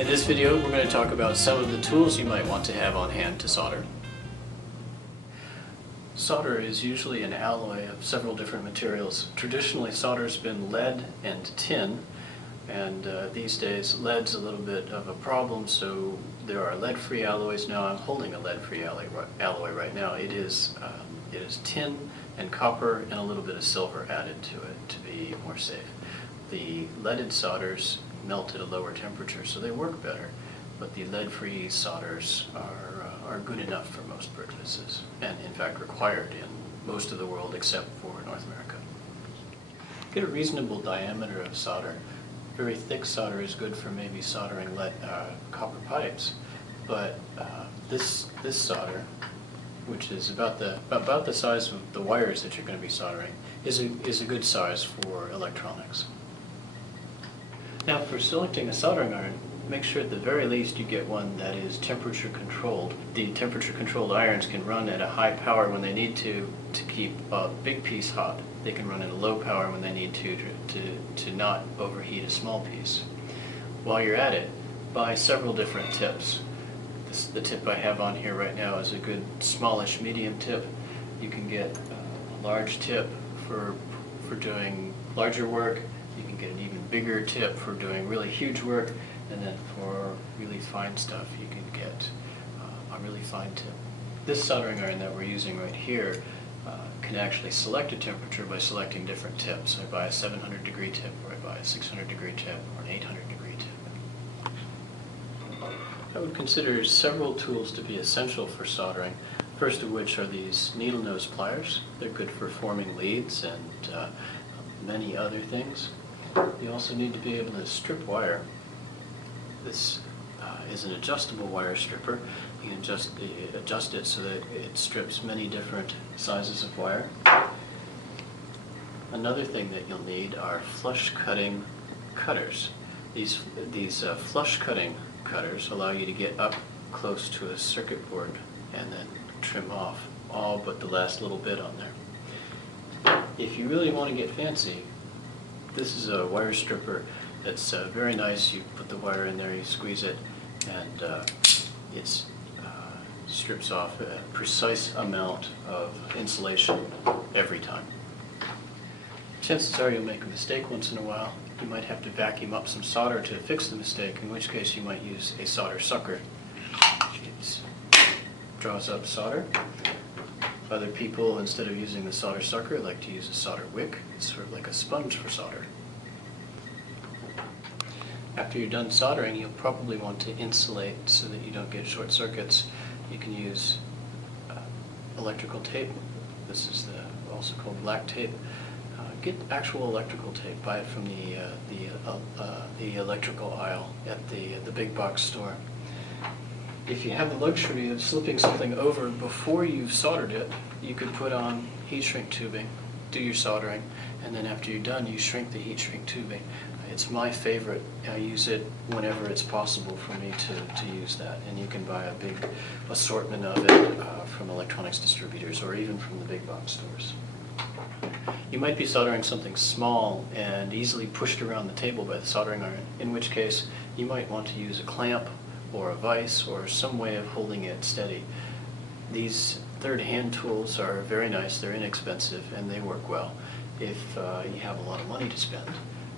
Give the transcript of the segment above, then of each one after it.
In this video, we're going to talk about some of the tools you might want to have on hand to solder. Solder is usually an alloy of several different materials. Traditionally, solder has been lead and tin, and these days lead's a little bit of a problem, so there are lead-free alloys now. I'm holding a lead-free alloy right now. It is tin and copper and a little bit of silver added to it to be more safe. The leaded solders melt at a lower temperature, so they work better, but the lead-free solders are good enough for most purposes, and in fact required in most of the world except for North America. Get a reasonable diameter of solder. Very thick solder is good for maybe soldering copper pipes, but this solder, which is about the size of the wires that you're going to be soldering, is a good size for electronics. Now, for selecting a soldering iron, make sure at the very least you get one that is temperature controlled. The temperature controlled irons can run at a high power when they need to keep a big piece hot. They can run at a low power when they need to not overheat a small piece. While you're at it, buy several different tips. The tip I have on here right now is a good smallish medium tip. You can get a large tip for doing larger work. You can get an even bigger tip for doing really huge work, and then for really fine stuff you can get a really fine tip. This soldering iron that we're using right here can actually select a temperature by selecting different tips. I buy a 700 degree tip, or I buy a 600 degree tip, or an 800 degree tip. I would consider several tools to be essential for soldering, first of which are these needle nose pliers. They're good for forming leads and many other things. You also need to be able to strip wire. This is an adjustable wire stripper. You can adjust it so that it strips many different sizes of wire. Another thing that you'll need are flush cutting cutters. These flush cutting cutters allow you to get up close to a circuit board and then trim off all but the last little bit on there. If you really want to get fancy, this is a wire stripper that's very nice. You put the wire in there, you squeeze it, and it strips off a precise amount of insulation every time. Chances are you'll make a mistake once in a while. You might have to vacuum up some solder to fix the mistake, in which case you might use a solder sucker. It draws up solder. Other people, instead of using the solder sucker, like to use a solder wick. It's sort of like a sponge for solder. After you're done soldering, you'll probably want to insulate so that you don't get short circuits. You can use electrical tape. This is also called black tape. Get actual electrical tape. Buy it from the electrical aisle at the big box store. If you have the luxury of slipping something over before you've soldered it, you could put on heat shrink tubing, do your soldering, and then after you're done, you shrink the heat shrink tubing. It's my favorite. I use it whenever it's possible for me to use that, and you can buy a big assortment of it from electronics distributors or even from the big box stores. You might be soldering something small and easily pushed around the table by the soldering iron, in which case you might want to use a clamp or a vise or some way of holding it steady. These third hand tools are very nice, they're inexpensive, and they work well. If you have a lot of money to spend,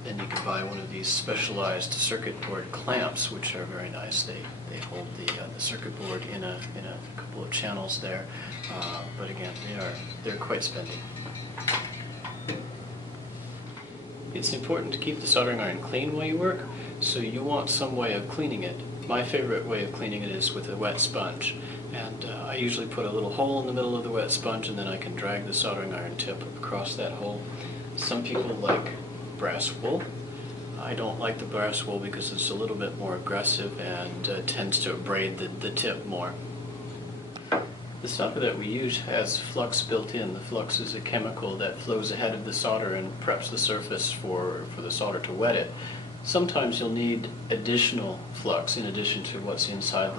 then you can buy one of these specialized circuit board clamps, which are very nice. They hold the circuit board in a couple of channels there, but again, they're quite spendy. It's important to keep the soldering iron clean while you work, so you want some way of cleaning it. My favorite way of cleaning it is with a wet sponge, and I usually put a little hole in the middle of the wet sponge, and then I can drag the soldering iron tip across that hole. Some people like brass wool. I don't like the brass wool because it's a little bit more aggressive and tends to abrade the tip more. The solder that we use has flux built in. The flux is a chemical that flows ahead of the solder and preps the surface for the solder to wet it. Sometimes you'll need additional flux in addition to what's inside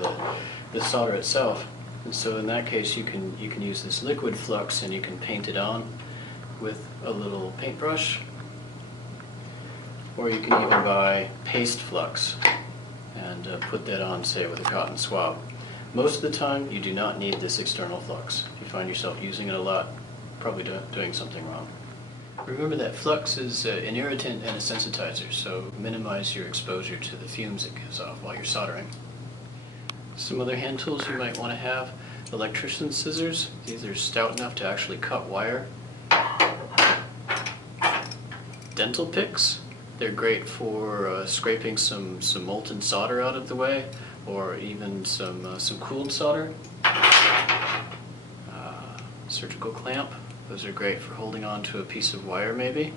the solder itself. And so in that case you can use this liquid flux and you can paint it on with a little paintbrush, or you can even buy paste flux. and put that on, say, with a cotton swab. Most of the time, you do not need this external flux. If you find yourself using it a lot, probably doing something wrong. Remember that flux is an irritant and a sensitizer, so minimize your exposure to the fumes it gives off while you're soldering. Some other hand tools you might want to have: electrician's scissors. These are stout enough to actually cut wire. Dental picks. They're great for scraping some molten solder out of the way, or even some cooled solder. Surgical clamp. Those are great for holding on to a piece of wire maybe.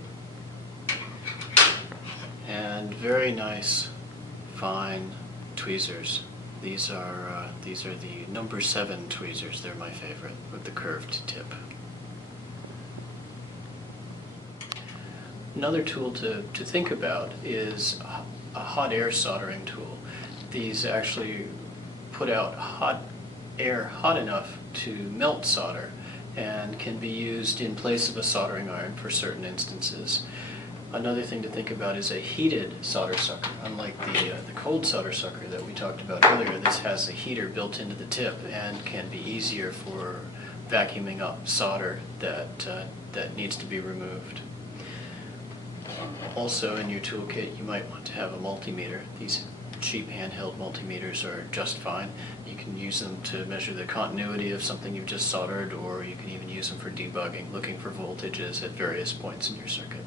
And very nice fine tweezers. These are the number 7 tweezers. They're my favorite, with the curved tip. Another tool to think about is a hot air soldering tool. These actually put out hot air hot enough to melt solder, and can be used in place of a soldering iron for certain instances. Another thing to think about is a heated solder sucker. Unlike the cold solder sucker that we talked about earlier, this has a heater built into the tip and can be easier for vacuuming up solder that needs to be removed. Also in your toolkit, you might want to have a multimeter. These cheap handheld multimeters are just fine. You can use them to measure the continuity of something you've just soldered, or you can even use them for debugging, looking for voltages at various points in your circuit.